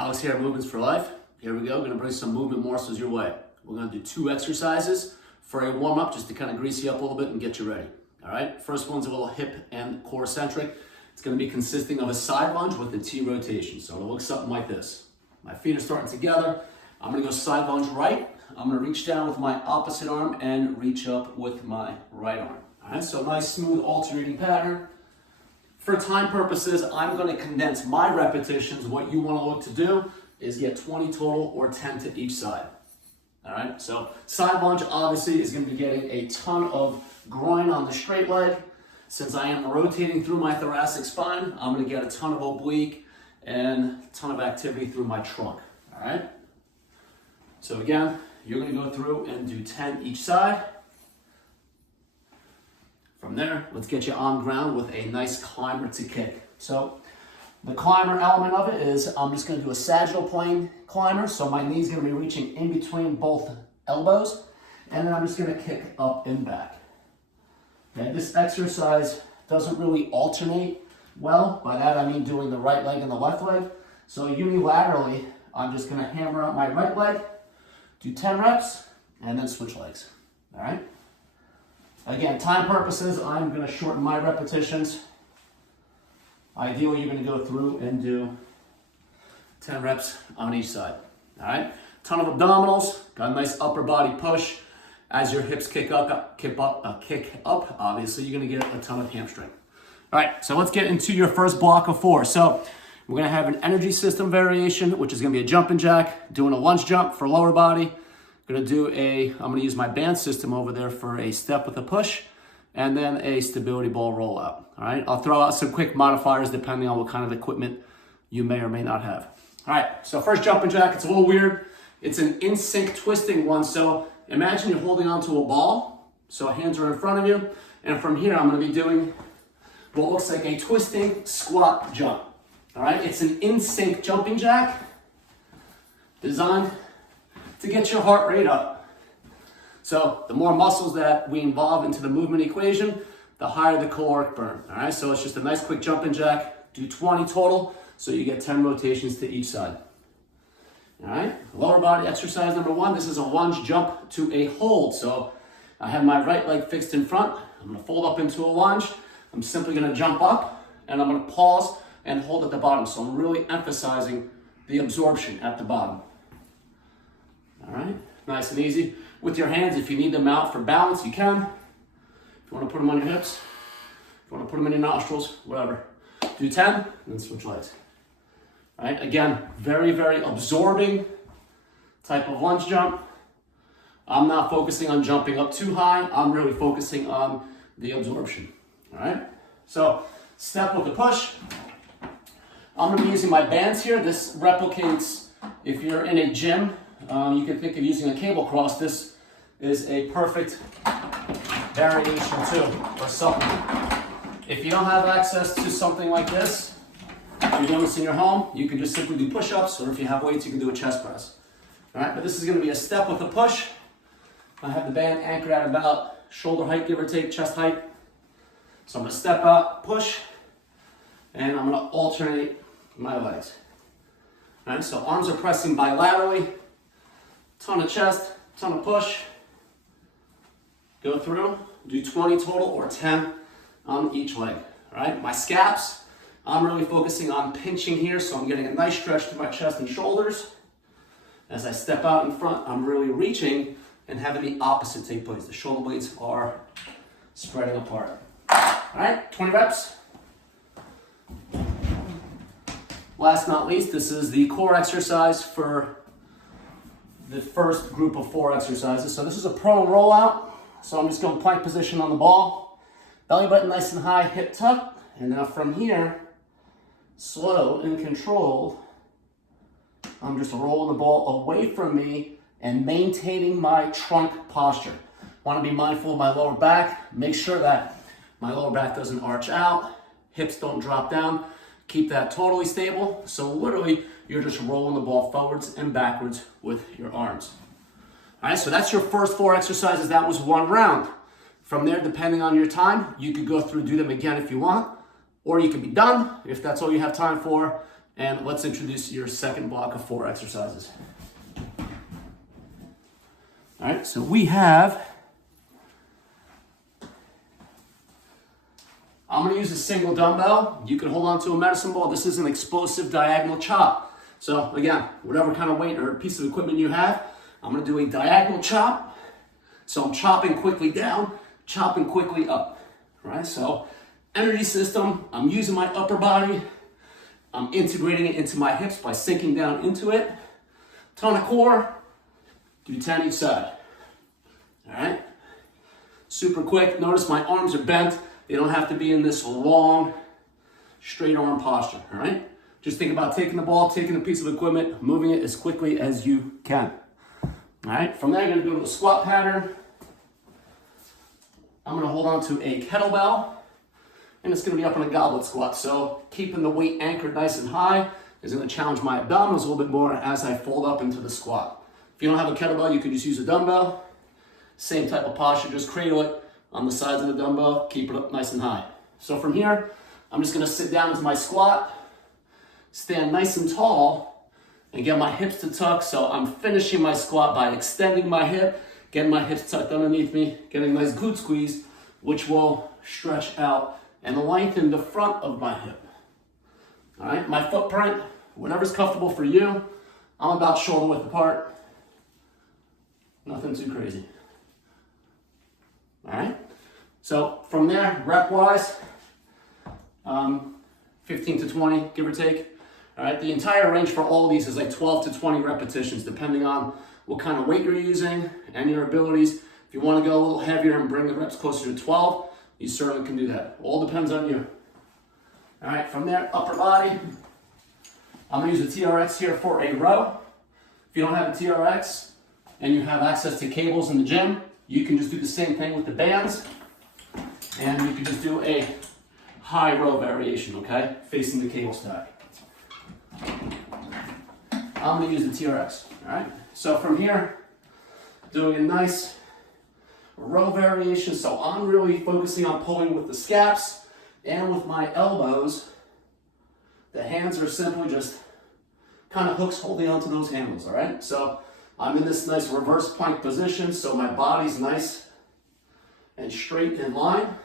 Alex here at Movements for Life. Here we go, gonna bring some movement morsels your way. We're gonna do 2 exercises for a warm-up just to kind of grease you up a little bit and get you ready. All right, first one's a little hip and core centric. It's gonna be consisting of a side lunge with a T rotation. So it'll look something like this. My feet are starting together. I'm gonna go side lunge right. I'm gonna reach down with my opposite arm and reach up with my right arm. All right, so nice, smooth, alternating pattern. For time purposes, I'm going to condense my repetitions. What you want to look to do is get 20 total or 10 to each side. All right, so side lunge obviously is going to be getting a ton of groin on the straight leg. Since I am rotating through my thoracic spine, I'm going to get a ton of oblique and a ton of activity through my trunk. All right, so again, you're going to go through and do 10 each side. From there, let's get you on ground with a nice climber to kick. So the climber element of it is I'm just going to do a sagittal plane climber. So my knee's going to be reaching in between both elbows. And then I'm just going to kick up and back. Okay, this exercise doesn't really alternate well. By that I mean doing the right leg and the left leg. So unilaterally, I'm just going to hammer out my right leg, do 10 reps, and then switch legs. All right? Again, time purposes, I'm going to shorten my repetitions. Ideally, you're going to go through and do 10 reps on each side. All right? Ton of abdominals, got a nice upper body push. As your hips kick up, obviously, you're going to get a ton of hamstring. All right, so let's get into your first block of 4. So we're going to have an energy system variation, which is going to be a jumping jack, doing a lunge jump for lower body. I'm going to use my band system over there for a step with a push and then a stability ball rollout. All right, I'll throw out some quick modifiers depending on what kind of equipment you may or may not have. All right, so first jumping jack, it's a little weird. It's an in-sync twisting one. So imagine you're holding onto a ball. So hands are in front of you. And from here, I'm going to be doing what looks like a twisting squat jump. All right, it's an in-sync jumping jack designed to get your heart rate up. So the more muscles that we involve into the movement equation, the higher the caloric burn. All right, so it's just a nice quick jumping jack. Do 20 total, so you get 10 rotations to each side. All right, lower body exercise number 1. This is a lunge jump to a hold. So I have my right leg fixed in front. I'm gonna fold up into a lunge. I'm simply gonna jump up and I'm gonna pause and hold at the bottom. So I'm really emphasizing the absorption at the bottom. All right, nice and easy. With your hands, if you need them out for balance, you can. If you want to put them on your hips, if you want to put them in your nostrils, whatever. Do 10, and then switch legs. All right, again, very, very absorbing type of lunge jump. I'm not focusing on jumping up too high. I'm really focusing on the absorption. All right, so step with the push. I'm going to be using my bands here. This replicates if you're in a gym. You can think of using a cable cross. This is a perfect variation too, or supplement. If you don't have access to something like this, if you're doing this in your home, you can just simply do push-ups, or if you have weights, you can do a chest press. All right, but this is going to be a step with a push. I have the band anchored at about shoulder height, give or take, chest height. So I'm going to step out, push, and I'm going to alternate my legs. All right, so arms are pressing bilaterally. Ton of chest, ton of push. Go through, do 20 total or 10 on each leg. All right, my scaps, I'm really focusing on pinching here, so I'm getting a nice stretch through my chest and shoulders. As I step out in front, I'm really reaching and having the opposite take place. The shoulder blades are spreading apart. All right, 20 reps. Last but not least, this is the core exercise for the first group of 4 exercises. So this is a prone rollout. So I'm just going plank position on the ball. Belly button nice and high, hip tuck. And now from here, slow and controlled, I'm just rolling the ball away from me and maintaining my trunk posture. Want to be mindful of my lower back. Make sure that my lower back doesn't arch out. Hips don't drop down. Keep that totally stable. So literally, you're just rolling the ball forwards and backwards with your arms. All right, so that's your first 4 exercises. That was 1 round. From there, depending on your time, you could go through, do them again if you want, or you could be done if that's all you have time for, And let's introduce your second block of 4 exercises. All right, so we have, I'm gonna use a single dumbbell. You can hold on to a medicine ball. This is an explosive diagonal chop. So again, whatever kind of weight or piece of equipment you have, I'm gonna do a diagonal chop. So I'm chopping quickly down, chopping quickly up, right? So energy system, I'm using my upper body. I'm integrating it into my hips by sinking down into it. Ton of core, do 10 each side. All right? Super quick. Notice my arms are bent. They don't have to be in this long, straight arm posture. All right? Just think about taking the ball, taking a piece of equipment, moving it as quickly as you can. All right? From there, you're going to go to the squat pattern. I'm going to hold on to a kettlebell. And it's going to be up in a goblet squat. So keeping the weight anchored nice and high is going to challenge my abdominals a little bit more as I fold up into the squat. If you don't have a kettlebell, you could just use a dumbbell. Same type of posture, just cradle it on the sides of the dumbbell, keep it up nice and high. So from here, I'm just going to sit down into my squat, stand nice and tall, and get my hips to tuck. So I'm finishing my squat by extending my hip, getting my hips tucked underneath me, getting a nice glute squeeze, which will stretch out and lengthen the front of my hip. All right, my footprint, whatever's comfortable for you. I'm about shoulder width apart. Nothing too crazy. All right, so from there, rep-wise, 15 to 20, give or take. All right, the entire range for all of these is like 12 to 20 repetitions, depending on what kind of weight you're using and your abilities. If you want to go a little heavier and bring the reps closer to 12, you certainly can do that. All depends on you. All right, from there, upper body. I'm gonna use a TRX here for a row. If you don't have a TRX and you have access to cables in the gym, you can just do the same thing with the bands. And you can just do a high row variation, okay? Facing the cable stack. I'm gonna use the TRX, all right? So from here, doing a nice row variation. So I'm really focusing on pulling with the scaps and with my elbows. The hands are simply just kind of hooks holding onto those handles, all right? So I'm in this nice reverse plank position, so my body's nice and straight in line.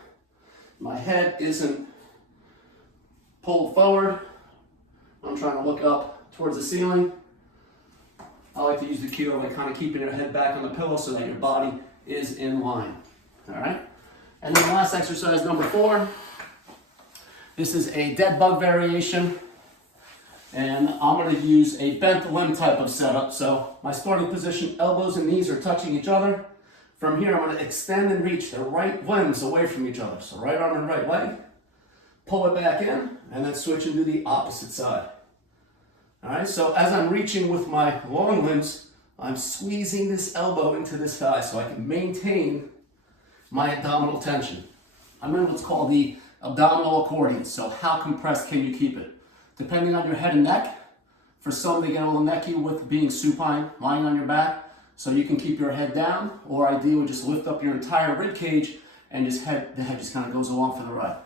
My head isn't pulled forward. I'm trying to look up towards the ceiling. I like to use the cue of like kind of keeping your head back on the pillow so that your body is in line, all right? And then last exercise, number 4. This is a dead bug variation, and I'm gonna use a bent limb type of setup. So my starting position, elbows and knees are touching each other. From here, I'm gonna extend and reach the right limbs away from each other. So right arm and right leg, pull it back in, and then switch into the opposite side. All right, so as I'm reaching with my long limbs, I'm squeezing this elbow into this thigh so I can maintain my abdominal tension. I'm in what's called the abdominal accordion. So how compressed can you keep it? Depending on your head and neck. For some, they get a little necky with being supine, lying on your back, so you can keep your head down, or ideally just lift up your entire rib cage and the head just kind of goes along for the ride.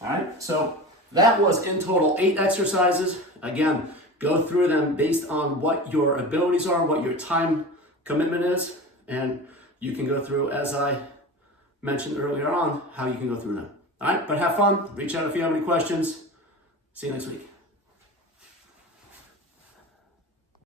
All right, so that was in total 8 exercises. Again, go through them based on what your abilities are, what your time commitment is, and you can go through, as I mentioned earlier on, how you can go through them. All right, but have fun. Reach out if you have any questions. See you next week.